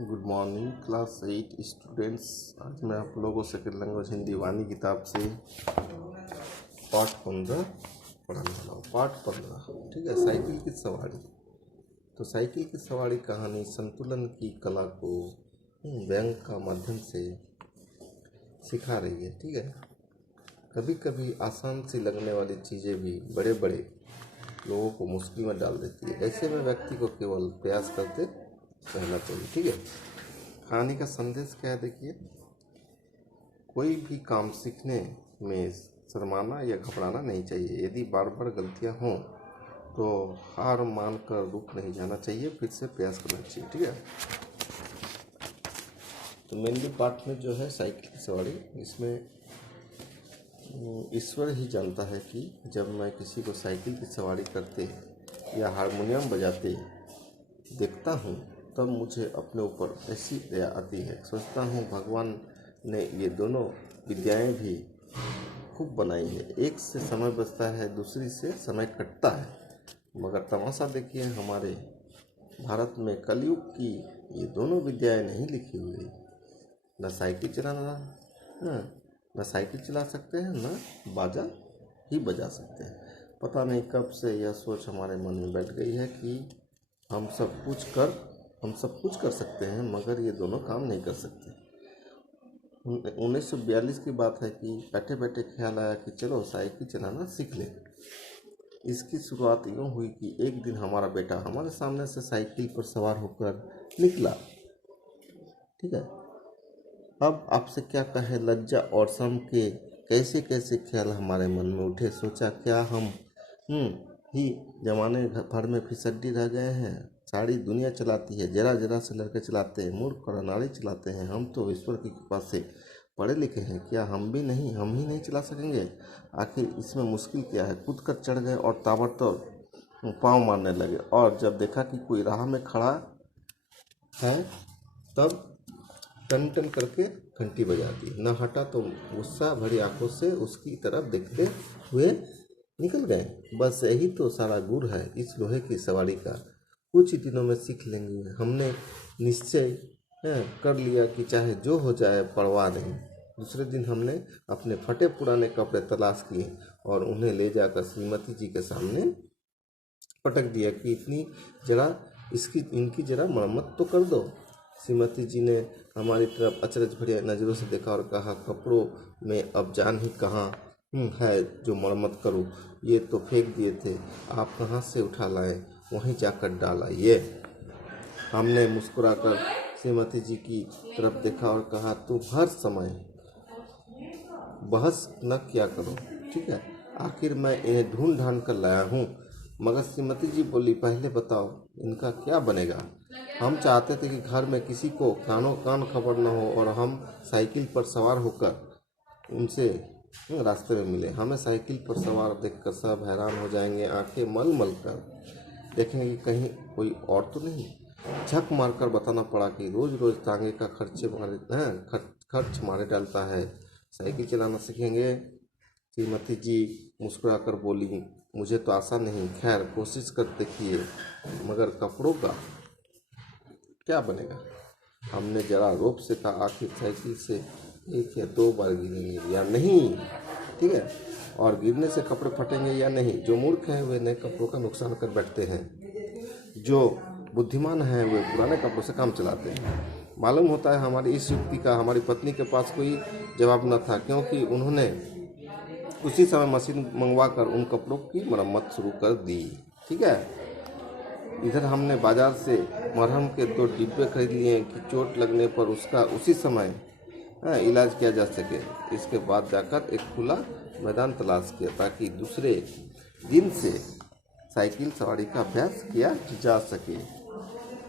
Good morning class 8 students. आज मैं आप लोगों से सेकंड लैंग्वेज हिंदी वाणी किताब से पाठ 15 पढ़ाने वाला हूँ। पाठ 15, ठीक है। साइकिल की सवारी। तो साइकिल की सवारी कहानी संतुलन की कला को व्यंग का माध्यम से सिखा रही है, ठीक है। कभी कभी आसान सी लगने वाली चीज़ें भी बड़े बड़े लोगों को मुश्किल में डाल देती है। ऐसे में व्यक्ति को केवल प्रयास करते रहना चाहिए, ठीक है। कहानी का संदेश क्या है, देखिए। कोई भी काम सीखने में शर्माना या घबराना नहीं चाहिए। यदि बार बार गलतियां हों तो हार मानकर रुक नहीं जाना चाहिए, फिर से प्रयास करना चाहिए, ठीक है। तो मेनली पार्ट में जो है साइकिल की सवारी, इसमें ईश्वर ही जानता है कि जब मैं किसी को साइकिल की सवारी करते या हारमोनियम बजाते देखता हूँ तब मुझे अपने ऊपर ऐसी दया आती है। सोचता हूँ भगवान ने ये दोनों विद्याएं भी खूब बनाई है। एक से समय बचता है, दूसरी से समय कटता है। मगर तमाशा देखिए, हमारे भारत में कलयुग की ये दोनों विद्याएं नहीं लिखी हुई। न साइकिल चलाना, न साइकिल चला सकते हैं, न बाजा ही बजा सकते हैं। पता नहीं कब से यह सोच हमारे मन में बैठ गई है कि हम सब कुछ कर सकते हैं, मगर ये दोनों काम नहीं कर सकते। 1942 की बात है कि बैठे बैठे ख्याल आया कि चलो साइकिल चलाना सीख लें। इसकी शुरुआत यूँ हुई कि एक दिन हमारा बेटा हमारे सामने से साइकिल पर सवार होकर निकला, ठीक है। अब आपसे क्या कहे, लज्जा और शर्म के कैसे कैसे ख्याल हमारे मन में उठे। सोचा क्या हम ही जमाने भर में फिसड्डी रह गए हैं। सारी दुनिया चलाती है, जरा जरा से लड़के चलाते हैं, मूर्ख और अनाड़ी चलाते हैं। हम तो ईश्वर की कृपा से पढ़े लिखे हैं, क्या हम ही नहीं चला सकेंगे। आखिर इसमें मुश्किल क्या है। कूद कर चढ़ गए और ताबड़तोड़ पाँव मारने लगे। और जब देखा कि कोई राह में खड़ा है तब टन टन करके घंटी बजा दी। न हटा तो गुस्सा भरी आंखों से उसकी तरफ देखते हुए निकल गए। बस यही तो सारा गुर है इस लोहे की सवारी का। कुछ ही दिनों में सीख लेंगे। हमने निश्चय कर लिया कि चाहे जो हो जाए परवाह नहीं। दूसरे दिन हमने अपने फटे पुराने कपड़े तलाश किए और उन्हें ले जाकर श्रीमती जी के सामने पटक दिया कि इनकी जरा मरम्मत तो कर दो। श्रीमती जी ने हमारी तरफ अचरज भरी नज़रों से देखा और कहा, कपड़ों में अब जान ही कहाँ है जो मरम्मत करूं। ये तो फेंक दिए थे, आप कहाँ से उठा लाए, वहीं जाकर डाल आइए। हमने मुस्कुराकर श्रीमती जी की तरफ देखा और कहा, तुम हर समय बहस न किया करो, ठीक है। आखिर मैं इन्हें ढूंढ ढांढ कर लाया हूँ। मगर श्रीमती जी बोली, पहले बताओ इनका क्या बनेगा। हम चाहते थे कि घर में किसी को कान खबर न हो और हम साइकिल पर सवार होकर उनसे रास्ते में मिले। हमें साइकिल पर सवार देखकर सब हैरान हो जाएंगे, आंखें मल मल कर देखेंगे कि कहीं कोई और तो नहीं। झक मारकर बताना पड़ा कि रोज रोज तांगे का खर्च मारे डालता है। साइकिल चलाना सीखेंगे। श्रीमती जी मुस्कुराकर बोली, मुझे तो आशा नहीं, खैर कोशिश कर देखिए, मगर कपड़ों का क्या बनेगा। हमने जरा रोप से कहा, आखिर साइकिल से 1 या 2 बार गिरेंगे या नहीं, ठीक है, और गिरने से कपड़े फटेंगे या नहीं। जो मूर्ख हैं वे नए कपड़ों का नुकसान कर बैठते हैं, जो बुद्धिमान हैं वे पुराने कपड़ों से काम चलाते हैं। मालूम होता है हमारी इस युक्ति का हमारी पत्नी के पास कोई जवाब न था, क्योंकि उन्होंने उसी समय मशीन मंगवाकर उन कपड़ों की मरम्मत शुरू कर दी, ठीक है। इधर हमने बाजार से मरहम के 2 डिब्बे खरीद लिए कि चोट लगने पर उसका उसी समय इलाज किया जा सके। इसके बाद जाकर एक खुला मैदान तलाश किया ताकि दूसरे दिन से साइकिल सवारी का अभ्यास किया जा सके।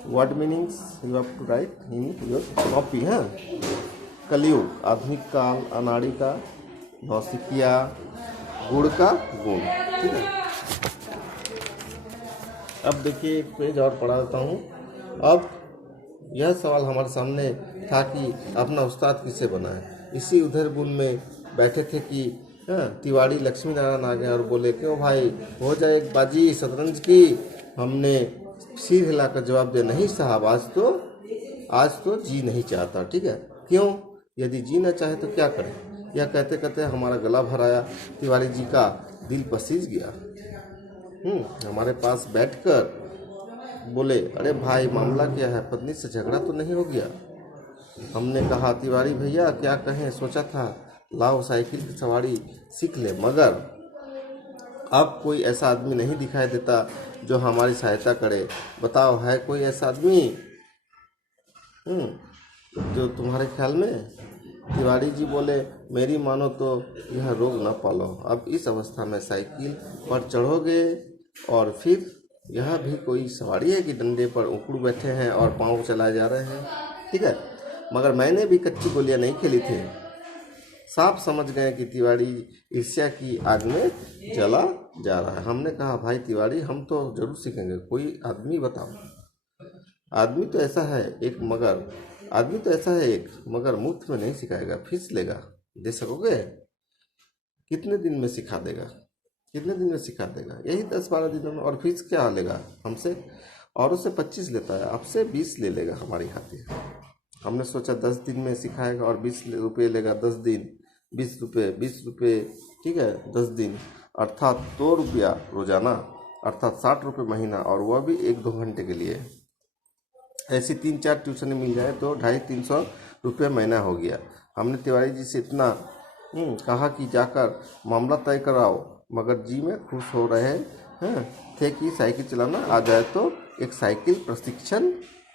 Word meanings you have to write in your copy. कलयुग, आधुनिक काल, अनाड़ी का, नौसिखिया, गुड़ का गुण, ठीक है। अब देखिए एक पेज और पढ़ा देता हूँ। अब यह सवाल हमारे सामने था कि अपना उस्ताद किसे बनाए। इसी उधर बुन में बैठे थे कि तिवारी लक्ष्मी नारायण आ गए और बोले, क्यों भाई हो जाए एक बाजी शतरंज की। हमने सिर हिलाकर जवाब दिया, नहीं साहब, आज तो जी नहीं चाहता। ठीक है, क्यों? यदि जी न चाहे तो क्या करें? यह कहते कहते हमारा गला भर आया। तिवारी जी का दिल पसीज गया। हमारे पास बैठकर बोले, अरे भाई मामला क्या है, पत्नी से झगड़ा तो नहीं हो गया? हमने कहा, तिवारी भैया क्या कहें, सोचा था लाओ साइकिल की सवारी सीख ले, मगर अब कोई ऐसा आदमी नहीं दिखाई देता जो हमारी सहायता करे। बताओ, है कोई ऐसा आदमी जो तुम्हारे ख्याल में? तिवारी जी बोले, मेरी मानो तो यह रोग न पालो। अब इस अवस्था में साइकिल पर चढ़ोगे और फिर यह भी कोई सवारी है कि डंडे पर उकड़ू बैठे हैं और पाँव चलाए जा रहे हैं? ठीक है, मगर मैंने भी कच्ची गोलियां नहीं खेली थी। साफ समझ गए कि तिवारी ईर्ष्या की आग में जला जा रहा है। हमने कहा, भाई तिवारी हम तो जरूर सीखेंगे, कोई आदमी बताओ। आदमी तो ऐसा है एक, मगर मुफ्त में नहीं सिखाएगा, फीस लेगा। दे सकोगे? कितने दिन में सिखा देगा? यही 10-12 दिनों में। और फीस क्या लेगा हमसे? औरों से 25 लेता है, आपसे 20 ले लेगा हमारी खातिर। हमने सोचा 10 दिन में सिखाएगा और 20 रुपये लेगा। 10 दिन 20 रुपये, ठीक है, 10 दिन अर्थात 2 रुपया रोजाना, अर्थात 60 रुपये महीना, और वह भी 1-2 घंटे के लिए। ऐसी 3-4 ट्यूशन मिल जाए तो 250-300 रुपये महीना हो गया। हमने तिवारी जी से इतना कहा कि जाकर मामला तय कराओ, मगर जी में खुश हो रहे थे कि साइकिल चलाना आ जाए तो एक साइकिल प्रशिक्षण